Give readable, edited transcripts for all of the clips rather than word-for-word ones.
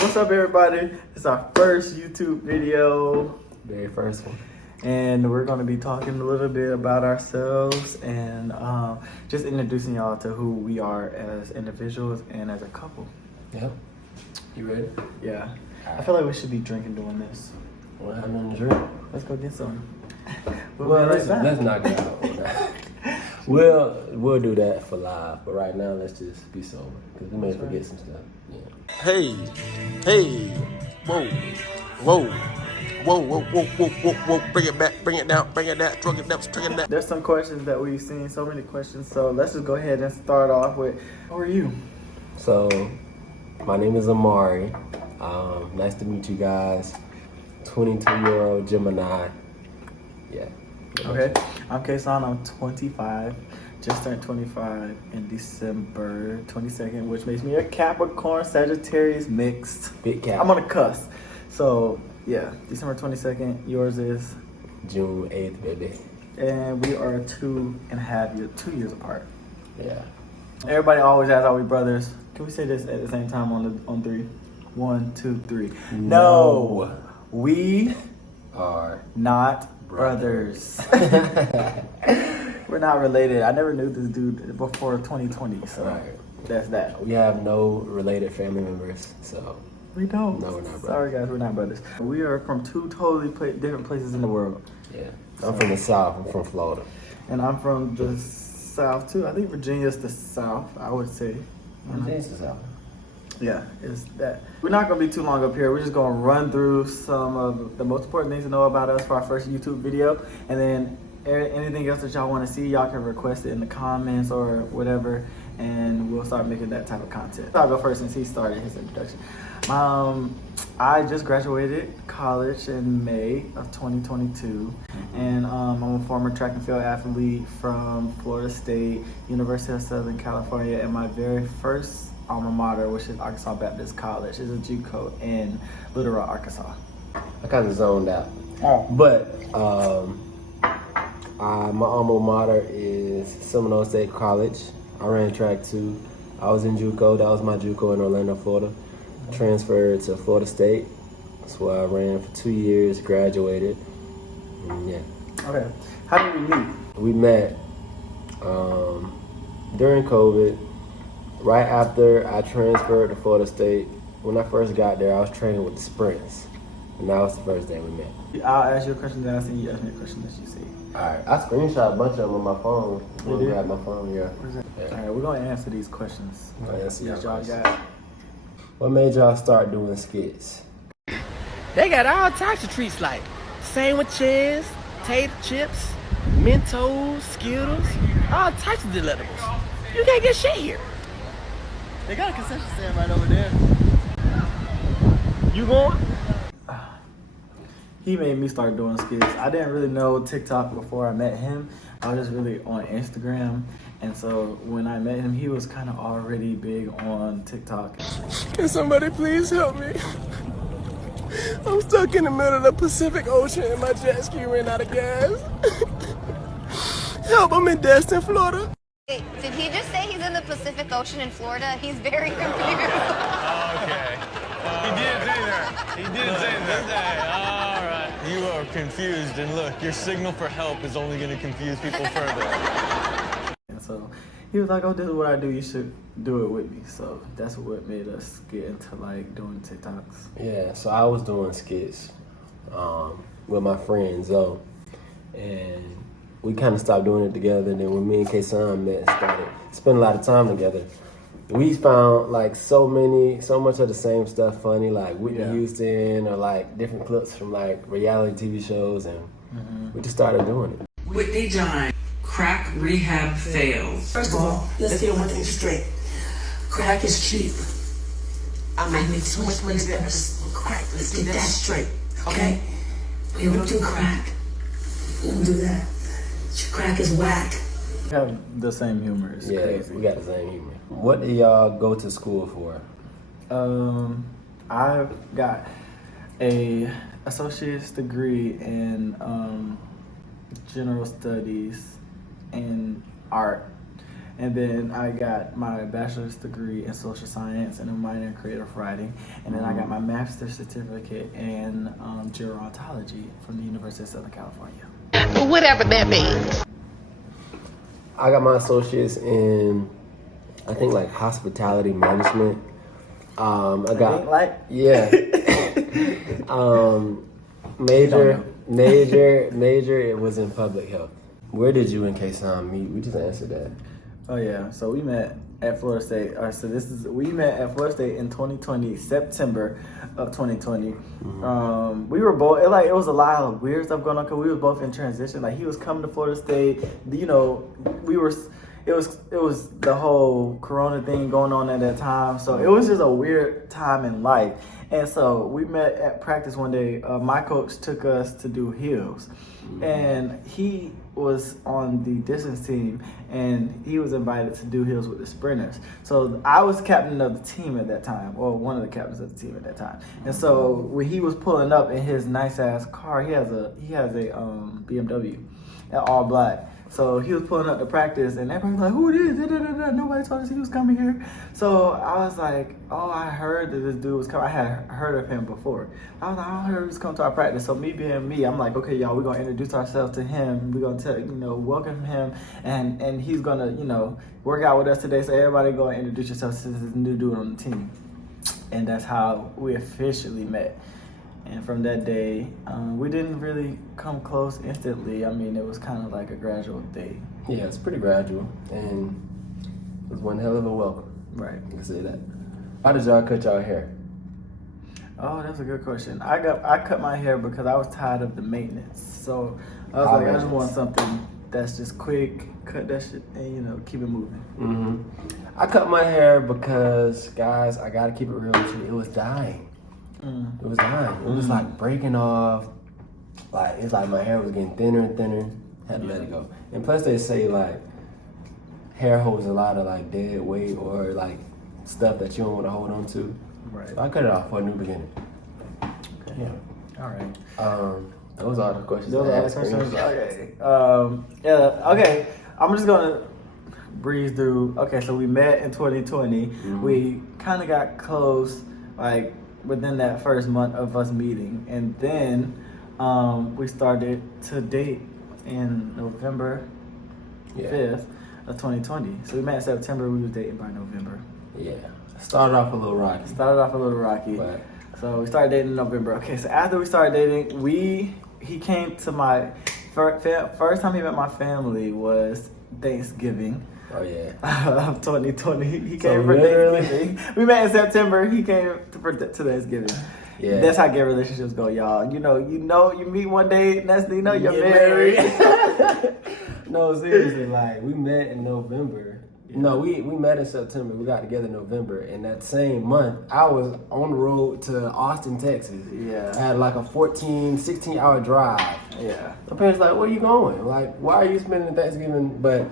What's up, everybody? It's our first YouTube video. Very first one. And we're going to be talking a little bit about ourselves and just introducing y'all to who we are as individuals and as a couple. Yep. You ready? Yeah. I feel like we should be drinking doing this. What happened to drink? Let's go get some. Well, let's knock it out. We'll do that for live, but right now let's just be sober because we may forget some stuff. Yeah. Hey, whoa, bring it back, bring it down, bring it down, drug it down, bring it down. There's some questions that we've seen, so many questions. So let's just go ahead and start off with, who are you? So, my name is Amari. Nice to meet you guys. 22-year-old Gemini. Yeah. Okay. I'm Kason. I'm 25. Just turned 25 in December 22nd, which makes me a Capricorn Sagittarius mixed. Big Cap. I'm on the cusp. So, yeah, December 22nd. Yours is? June 8th, baby. And we are 2 years apart. Yeah. Everybody always asks, are we brothers? Can we say this at the same time on three? 1, 2, 3. No, we are not brothers. We're not related. I never knew this dude before 2020, so right. That's that. We have no related family members, so. We don't. No, we're not brothers. Sorry, guys, we're not brothers. We are from two totally different places in the world. Yeah. I'm from the South. I'm from Florida. And I'm from the South, too. I think Virginia's the South, I would say. Virginia's the South. Yeah, it's that. We're not going to be too long up here. We're just going to run through some of the most important things to know about us for our first YouTube video. And then anything else that y'all want to see, y'all can request it in the comments or whatever. And we'll start making that type of content. I'll go first since he started his introduction. I just graduated college in May of 2022. And I'm a former track and field athlete from Florida State, University of Southern California. And my very first alma mater, which is Arkansas Baptist College, is a JUCO in Little Rock, Arkansas. I kind of zoned out. Oh. But my alma mater is Seminole State College. I ran track too. I was in JUCO. That was my JUCO in Orlando, Florida. Transferred to Florida State. That's where I ran for 2 years, graduated. Yeah. Okay. How did we meet? We met during COVID. Right after I transferred to Florida State, when I first got there, I was training with the Sprints. And that was the first day we met. I'll ask you a question that I see. You ask me a question that you see. Alright, I screenshot a bunch of them on my phone. You did? I had my phone, yeah. Alright, we're going to answer these questions. Answer Yes, y'all y'all got. What made y'all start doing skits? They got all types of treats like sandwiches, tater chips, Mentos, Skittles, all types of delectables. You can't get shit here. They got a concession stand right over there. You going? He made me start doing skits. I didn't really know TikTok before I met him. I was just really on Instagram. And so when I met him, he was kind of already big on TikTok. Can somebody please help me? I'm stuck in the middle of the Pacific Ocean and my jet ski ran out of gas. Help, I'm in Destin, Florida. Wait, did he just say he's in the Pacific Ocean in Florida? He's very confused. Okay. He did say that. He did say that. All right. You are confused, and look, your signal for help is only going to confuse people further. And so he was like, oh, this is what I do. You should do it with me. So that's what made us get into like doing TikToks. Yeah, so I was doing skits with my friend Zoe. And we kind of stopped doing it together. And then when me and Kason met, started spending a lot of time together. We found like so much of the same stuff funny, like Whitney Houston or like different clips from like reality TV shows, and we just started doing it. Whitney John, crack rehab fails. First of all, let's get one thing straight. Crack is cheap. I make so much money on crack. Let's get that straight, okay? We don't do crack. We don't do that. Crack is whack. We have the same humor. It's crazy. We got the same humor. What do y'all go to school for? I've got a associate's degree in general studies and art, And then I got my bachelor's degree in social science and a minor in creative writing. And then I got my master's certificate in gerontology from the University of Southern California. Whatever that means. I got my associates in, I think, like hospitality management. I got yeah. Major. It was in public health. Where did you and Kason meet? We just answered that. Oh yeah, so we met at Florida State. All right, so we met at Florida State in 2020, September of 2020. We were both, it was a lot of weird stuff going on because we were both in transition. Like he was coming to Florida State, you know, it was the whole Corona thing going on at that time. So it was just a weird time in life. And so we met at practice one day. My coach took us to do hills. And he was on the distance team, and he was invited to do hills with the sprinters. So I was captain of the team at that time, or one of the captains of the team at that time. And so when he was pulling up in his nice ass car, he has a BMW, all black. So he was pulling up to practice, and everybody was like, "Who it is?" Nobody told us he was coming here. So I was like, "Oh, I heard that this dude was coming. I had heard of him before." I was like, "I heard he was coming to our practice." So me being me, I'm like, "Okay, y'all, we're gonna introduce ourselves to him. We're gonna welcome him, and he's gonna work out with us today. So everybody go and introduce yourselves to this new dude on the team." And that's how we officially met. And from that day, we didn't really come close instantly. I mean, it was kind of like a gradual thing. Yeah, it's pretty gradual, and it was one hell of a welcome. Right. I can say that. How did y'all cut y'all hair? Oh, that's a good question. I cut my hair because I was tired of the maintenance. So I was I just want something that's just quick, cut that shit, and keep it moving. I cut my hair because, guys, I gotta keep it real with you. It was dying. It was dying. It was like breaking off. Like it's like my hair was getting thinner and thinner. Had to let it go. And plus they say like hair holds a lot of like dead weight or like stuff that you don't want to hold on to. Right. So I cut it off for a new beginning. Okay. Yeah. All right. Those are the questions. Those are the questions. Okay. Okay. I'm just gonna breeze through. Okay, so we met in 2020. We kind of got close, like within that first month of us meeting, and then we started to date in November 5th of 2020. So we met in September. We was dating by November. Yeah. Started off a little rocky. But so we started dating in November. Okay, so after we started dating, he came to my first time he met my family was Thanksgiving. Oh yeah. Of 2020. He came for Thanksgiving. We met in September. He came to Thanksgiving. Yeah. That's how gay relationships go, y'all. You meet one day, next thing you know, you're married. No, seriously, like we met in November. No, we met in September. We got together in November, and that same month, I was on the road to Austin, Texas. Yeah. I had like a 16-hour drive. Yeah. My parents like, "Where you going? Like, why are you spending Thanksgiving?" But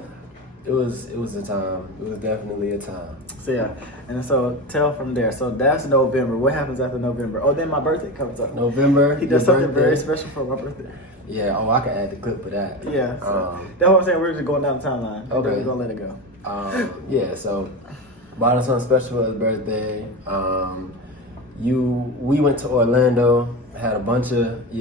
it was a time. It was definitely a time. So yeah, and so tell from there. So that's November. What happens after November? Oh, then my birthday comes up. November. He does something very special for my birthday. Yeah. Oh, I can add the clip for that. Yeah. So that's what I'm saying. We're just going down the timeline. Okay. We're gonna let it go. Yeah. So bought us something special for his birthday. We went to Orlando. Had a bunch of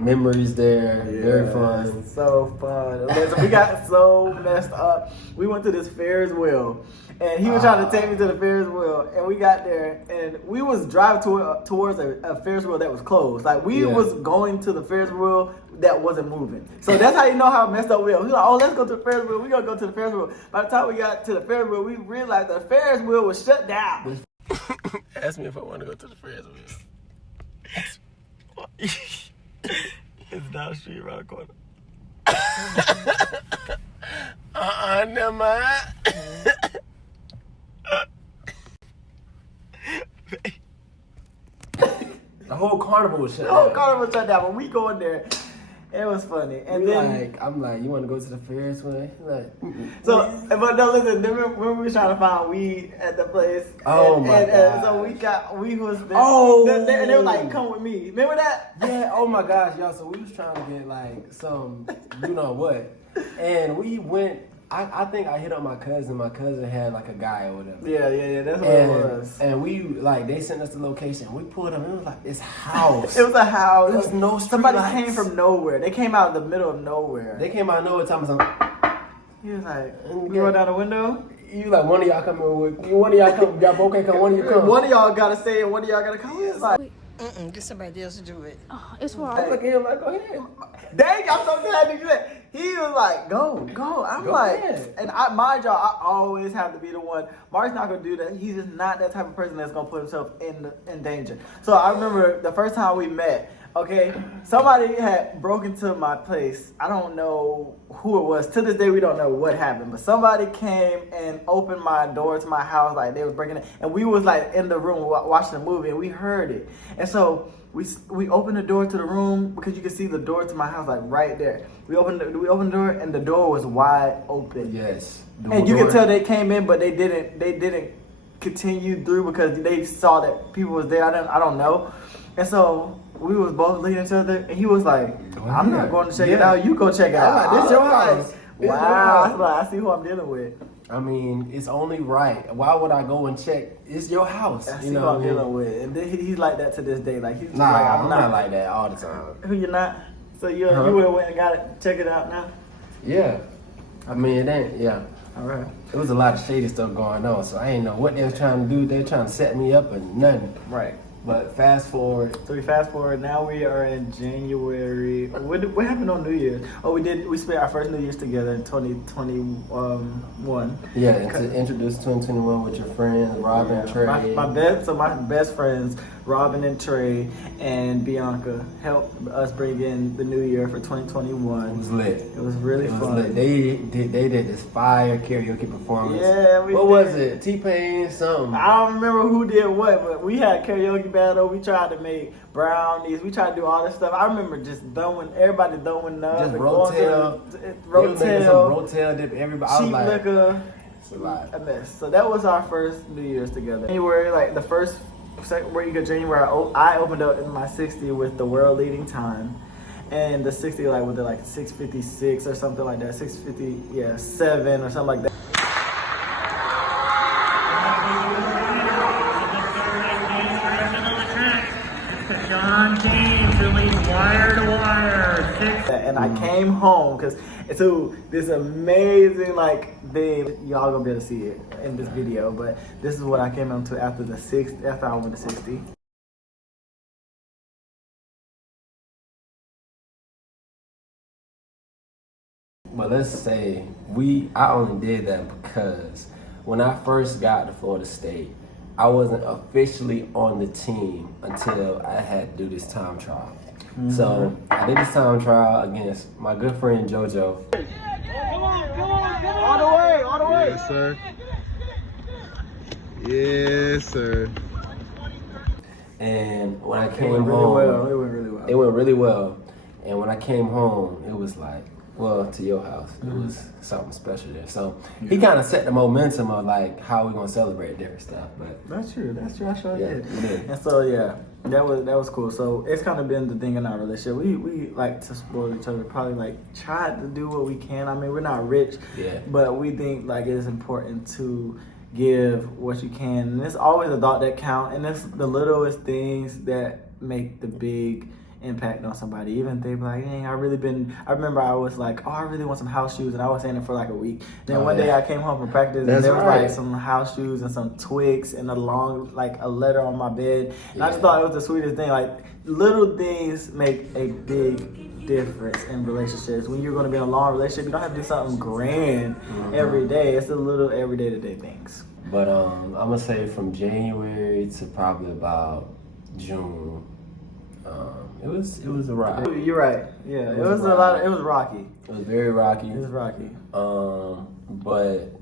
memories there. Yeah, very fun. So fun. Okay, so we got so messed up. We went to this Ferris wheel, and he was trying to take me to the Ferris wheel, and we got there, and we was driving towards a Ferris wheel that was closed. Like we was going to the Ferris wheel that wasn't moving. So that's how you know how messed up we are. We like, "Oh, let's go to the Ferris wheel. We gonna go to the Ferris wheel." By the time we got to the Ferris wheel, we realized the Ferris wheel was shut down. Ask me if I want to go to the Ferris wheel. It's down the street around the corner. Never mind. The whole carnival was shut The whole down. carnival shut down, but we going there. It was funny. And then I'm like, "You want to go to the Ferris wheel?" Like, but no, listen. Then when we was trying to find weed at the place, Oh, my God. so we was there. Oh. and they were like, "Come with me." Remember that? yeah. Oh my gosh, y'all. So we was trying to get like some, what, and we went I think I hit up my cousin. My cousin had like a guy or whatever. Yeah, that's what it was. And we like they sent us the location. We pulled up. It was like it's house. It was a house. There was no street Somebody lights. came from nowhere. They came out of the middle of nowhere. They came out of nowhere telling me something. He was like, "We roll down the window." You like one of y'all come in with one of y'all come. Y'all both can't come. One of you come. One of y'all gotta stay and one of y'all gotta come. It's like, Get somebody else to do it. It's for I look at him like, go ahead. dang, I'm so glad you said. He was like, go. I'm Go like, ahead. and mind y'all, I always have to be the one. Mark's not gonna do that. He's just not that type of person that's gonna put himself in danger. So I remember the first time we met. Okay, somebody had broke into my place. I don't know who it was. To this day, we don't know what happened. But somebody came and opened my door to my house, like they was breaking it. And we was like in the room watching a movie, and we heard it. And so we opened the door to the room because you could see the door to my house like right there. We opened the door, and the door was wide open. Yes. And you can tell they came in, but they didn't continue through because they saw that people was there. I don't know. And so we was both looking at each other, and he was like, "I'm not going to check it out. You go check it out." I'm like, this your I was like, house. This your wow. house. I was like, I see who I'm dealing with. I mean, it's only right. Why would I go and check? It's your house. I see You who know I'm what I mean? dealing with. And then he's like that to this day. Like he's Nah, like, I'm not like that all the time. Who you not? So you Huh? you would have went and got it, check it out now. Yeah. I mean, it ain't. Yeah. All right. There was a lot of shady stuff going on, so I ain't know what they was trying to do. They were trying to set me up and nothing. Right. But fast forward. So we fast forward. Now we are in January. What happened on New Year's? Oh, we spent our first New Year's together in 2021. Yeah, and to introduce 2021 with your friends, Robin, Trey. My best friends, Robin and Trey and Bianca, helped us bring in the new year for 2021. It was lit. It was really fun. Lit. They did this fire karaoke performance. Yeah, we What did. was it? T-Pain, something. I don't remember who did what, but we had karaoke battle. We tried to make brownies. We tried to do all this stuff. I remember just everybody throwing up. Just and Rotel. going to They Rotel. was making some Rotel dip. Everybody. I was Cheap like, liquor. it's a lot. A mess. So that was our first New Year's together. January, like the first week of January, I opened up in my 60 with the world leading time. And the 60 like with the 6:56 or something like that. 6:57 or something like that. John James released Wire to Wire. And I came home because to this amazing thing. Y'all gonna be able to see it in this video, but this is what I came home to after I went to 60. But let's say I only did that because when I first got to Florida State, I wasn't officially on the team until I had to do this time trial. So I did this time trial against my good friend JoJo. All the way. Yes, sir. Yes, sir. And when I It came went really home, well. It went really well. it went really well. And when I came home, it was like, well, to your house, it was something special there. So he kind of set the momentum of how we gonna celebrate different stuff. But That's true. I sure Yeah, did. you did. And so that was cool. So it's kind of been the thing in our relationship. We like to spoil each other. Probably try to do what we can. I mean, we're not rich, Yeah. but we think it is important to give what you can. And it's always a thought that count. And it's the littlest things that make the big impact on somebody. Even if they be like, dang, I remember I was like, oh, I really want some house shoes, and I was saying it for a week. Then one day I came home from practice, That's and there was right. some house shoes and some Twix and a long a letter on my bed. And I just Yeah. thought it was the sweetest thing. Little things make a big difference in relationships. When you're going to be in a long relationship, you don't have to do something grand every day. It's the little everyday to day things. But I'm gonna say from January to probably about June, it was a ride. You're right. Yeah, it was a ride. It was rocky. It was very rocky. It was rocky. But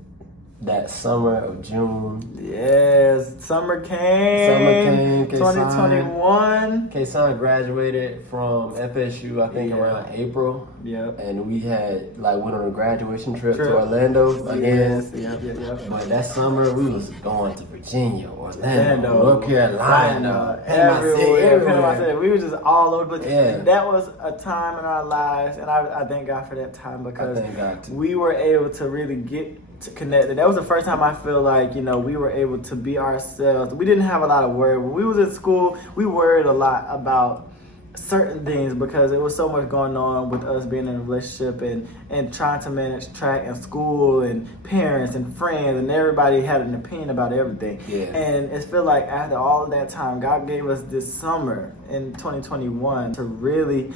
that summer of June. Yes, summer came. Summer came. 2021. K-Son graduated from FSU, I think, around April. Yep. And we had went on a graduation trip to Orlando again. Yep. But that summer we was going to Virginia, Orlando, North Carolina, everywhere. We were just all over. But Yeah. that was a time in our lives, and I thank God for that time because I thank God too. we were able to really get connected. That was the first time I feel like, we were able to be ourselves. We didn't have a lot of worry. When we was in school, we worried a lot about certain things because it was so much going on with us being in a relationship and trying to manage track and school and parents and friends, and everybody had an opinion about everything. Yeah. And it felt like after all of that time, God gave us this summer in 2021 to really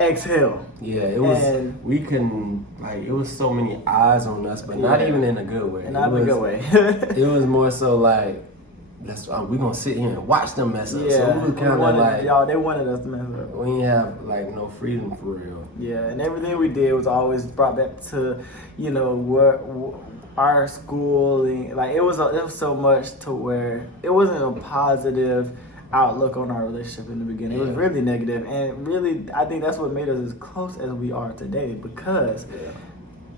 exhale. Yeah, it was. And we couldn't it was so many eyes on us, but not even in a good way. not in a good way. It was more so like, we gonna sit here and watch them mess up. Yeah, So we kind of like, they wanted us to mess up. we didn't have no freedom for real. Yeah, and everything we did was always brought back to, what our schooling. It was so much to where it wasn't a positive outlook on our relationship in the beginning. It was really negative, and really, I think that's what made us as close as we are today because.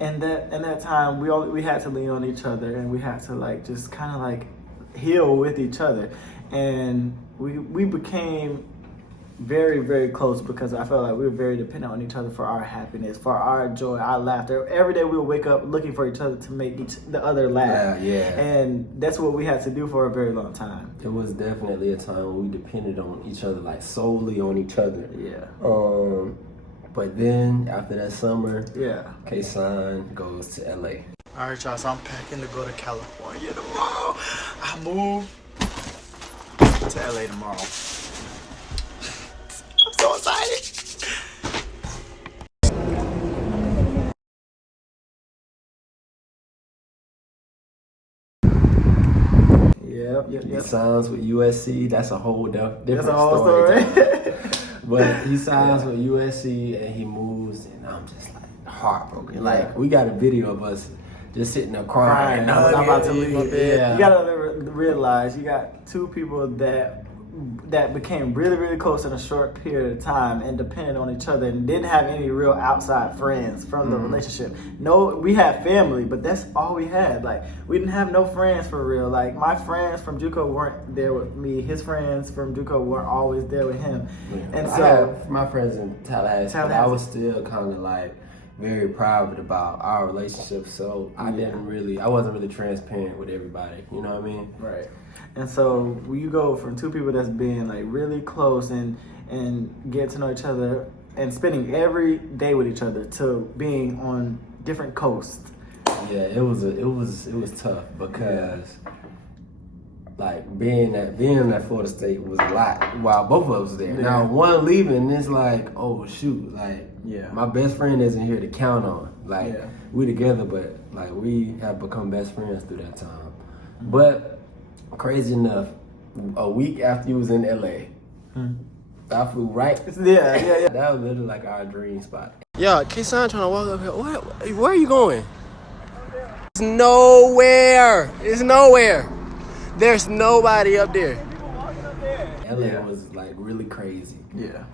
In that time, we had to lean on each other, and we had to just kind of heal with each other, and we became very, very close because I felt like we were very dependent on each other for our happiness, for our joy, our laughter. Every day we would wake up looking for each other to make the other laugh. Yeah. And that's what we had to do for a very long time. It was definitely a time when we depended on each other, solely on each other. Yeah. But then after that summer, K-Son goes to LA. All right, y'all. So I'm packing to go to California tomorrow. I move to LA tomorrow. I'm so excited. Yep. He signs with USC. That's a whole different That's a whole story. But he signs with USC and he moves, and I'm just heartbroken. We got a video of us just sitting there crying. I'm about to leave. Yeah. You gotta realize you got two people that became really, really close in a short period of time and depended on each other and didn't have any real outside friends from the relationship. No, we had family, but that's all we had. We didn't have no friends for real. My friends from JUCO weren't there with me. His friends from JUCO weren't always there with him. Yeah. And I so had my friends in Tallahassee. But I was still kind of very private about our relationship, so I wasn't really transparent with everybody. You know what I mean? Right. And so you go from two people that's being really close and get to know each other and spending every day with each other to being on different coasts. Yeah, it was tough because being at Florida State was a lot while both of us was there. Yeah. Now one leaving, it's oh shoot, my best friend isn't here to count on. We together, but we have become best friends through that time. Mm-hmm. But crazy enough, a week after you was in LA, I flew right. Yeah. That was literally our dream spot. Yo, K-Son trying to walk up here. Where are you going? It's nowhere. There's nobody up there. LA was really crazy. Yeah.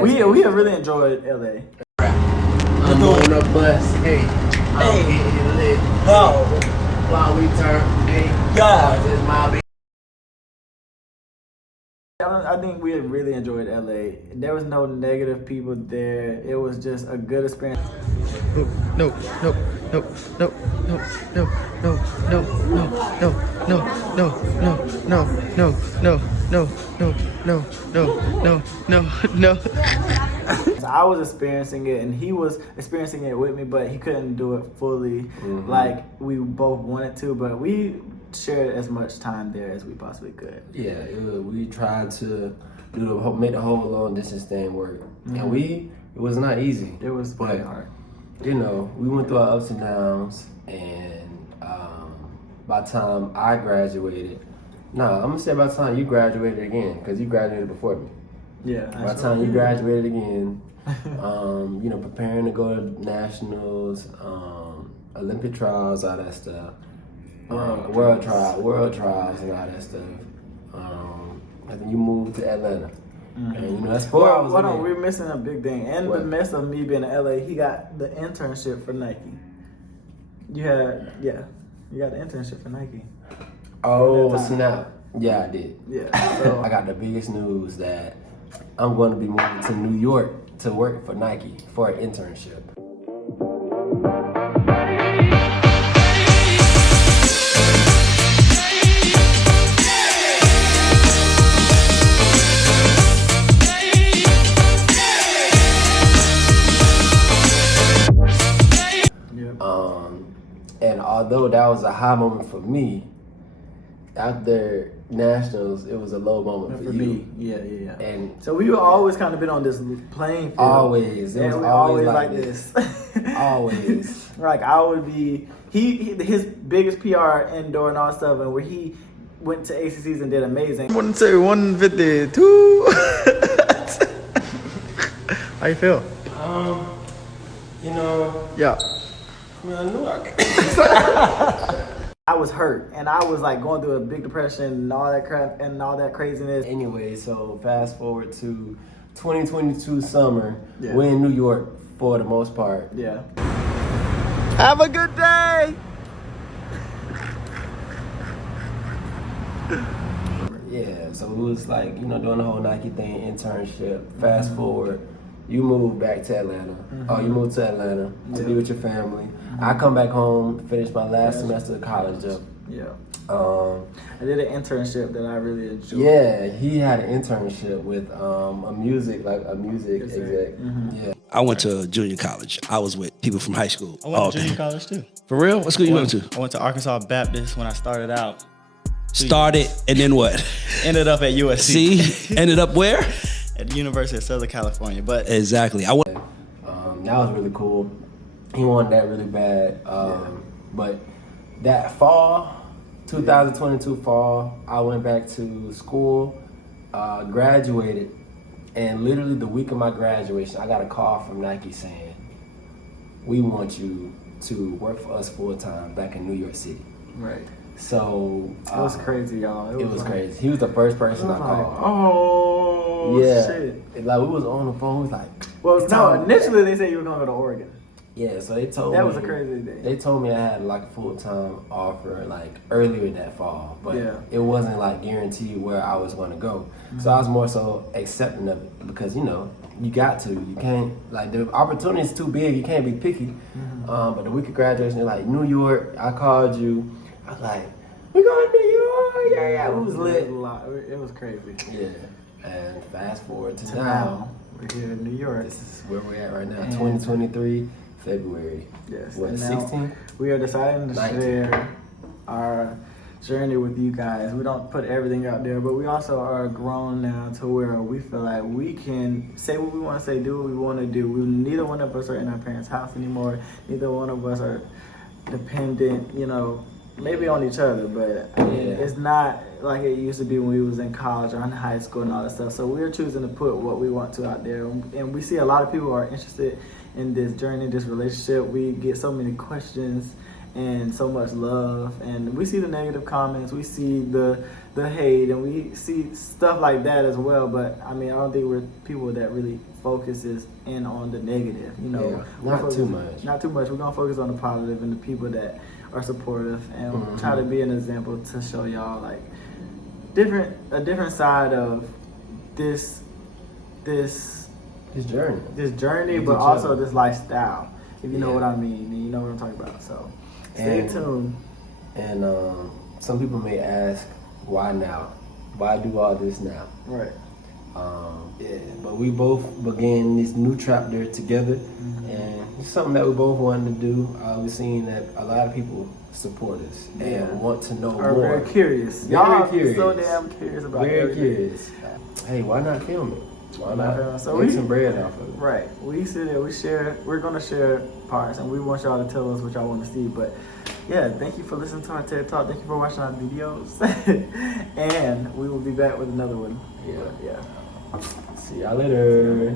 We have really enjoyed LA. I'm on a bus, hey, I'm getting lit. While we turn, hey, God, this is my I think we really enjoyed LA. There was no negative people there. It was just a good experience. No. I was experiencing it and he was experiencing it with me, but he couldn't do it fully like we both wanted to, but we shared as much time there as we possibly could. Yeah, we tried to make the whole long distance thing work. And it was not easy. It was very hard. We went through our ups and downs, and by the time I graduated, I'm gonna say by the time you graduated again, because you graduated before me. Yeah. By the time you graduated again, preparing to go to nationals, Olympic trials, all that stuff. World World trials and all that stuff. And then you moved to Atlanta. And you know, that's 4 hours Hold away. on, we're missing a big thing. In the What? midst of me being in LA, he got the internship for Nike. You got the internship for Nike. Oh, That time. snap. Yeah, I did. Yeah. So I got the biggest news that I'm going to be moving to New York to work for Nike for an internship. And although that was a high moment for me, after Nationals, it was a low moment for you. me, yeah. And So we were always kind of been on this playing field. always, it and was we always like like this. always. Like I would be his biggest PR indoor and all stuff, and where he went to ACCs and did amazing. 152. How you feel? You know, Yeah. I mean, I knew I was hurt, and I was like going through a big depression and all that crap and all that craziness. Anyway, so fast forward to 2022 summer. Yeah. We're in New York for the most part. Yeah. Have a good day. Yeah, so it was like, you know, doing the whole Nike thing, internship. Fast forward, you moved back to Atlanta. Oh, you moved to Atlanta to be with your family. I come back home, finish my last semester of college up. Yeah. Um, I did an internship that I really enjoyed. yeah, he had an internship with a music exec. Yeah. I went to junior college. I was with people from high school. I went to junior college too. For real? What school you went to? I went to Arkansas Baptist when I started out. Started and then what? Ended up at USC. See? Ended up where? At the University of Southern California. But Exactly. I went. That was really cool. He wanted that really bad. But that fall, 2022 fall, I went back to school, graduated, and literally the week of my graduation, I got a call from Nike saying, "We want you to work for us full time back in New York City." Right. So It was crazy, y'all. It was like, crazy. He was the first person I like, called. oh, Yeah, shit. like we was on the phone. We was like, Well, it's no, time. initially they said you were going to go to Oregon. Yeah, so they told me That was a crazy day. They told me I had like a full-time offer like earlier that fall, but Yeah. it wasn't like guaranteed where I was going to go. So I was more so accepting of it because you know you got to, you can't, like the opportunity is too big. You can't be picky. But the week of graduation, they're like New York. I called you. I was like, we going to New York? Yeah, it was lit. It was crazy. Yeah, and fast forward to To now. now, we're here in New York. This is where we're at right now. And- 2023. February. Yes. What, and now 16? We are deciding to 19. share our journey with you guys. We don't put everything out there, but we also are grown now to where we feel like we can say what we want to say, do what we want to do. Neither one of us are in our parents' house anymore. Neither one of us are dependent, you know, maybe on each other, but I mean, it's not like it used to be when we was in college or in high school and all that stuff. So we're choosing to put what we want to out there, and we see a lot of people are interested in this journey, this relationship. We get so many questions and so much love, and we see the negative comments, we see the hate, and we see stuff like that as well. But I mean, I don't think we're people that really focuses in on the negative, you know. Yeah, not too much. Not too much. We're gonna focus on the positive and the people that are supportive, and try to be an example to show y'all like a different side of this journey, but also this lifestyle. If you know what I mean, and you know what I'm talking about. So stay tuned. And some people may ask, why now? Why do all this now? Right. But we both began this new chapter together, and it's something that we both wanted to do. We've seen that a lot of people support us and want to know Are more. very curious. Very Y'all curious. so damn curious about Very everything. curious. Hey, why not film it? Why not So make we- some bread off of it? Right. We sit there, we're gonna share parts, and we want y'all to tell us what y'all want to see. But yeah, thank you for listening to our TED Talk. Thank you for watching our videos. And we will be back with another one. Yeah. Yeah. See y'all later.